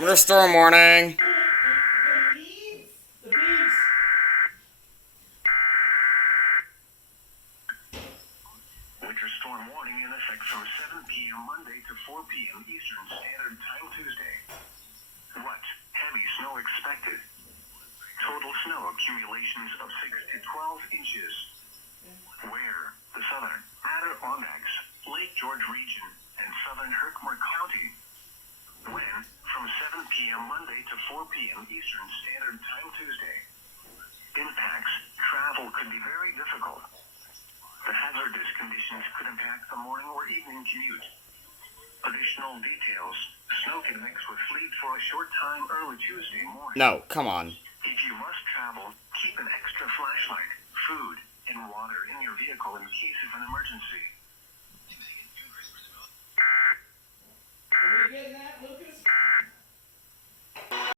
Winter storm warning. Winter storm warning in effect from 7 p.m. Monday to 4 p.m. Eastern Standard Time Tuesday. What? Heavy snow expected. Total snow accumulations of 6 to 12 inches. Where? The southern Adirondacks, Lake George region, and southern Herkimer County. When? From 7 p.m. Monday to 4 p.m. Eastern Standard Time Tuesday. Impacts. Travel could be very difficult. The hazardous conditions could impact the morning or evening commute. Additional details. Snow can mix with sleet for a short time early Tuesday morning. No, come on. If you must travel, keep an extra flashlight, food, and water in your vehicle in case of an emergency. Are we getting that, Luke?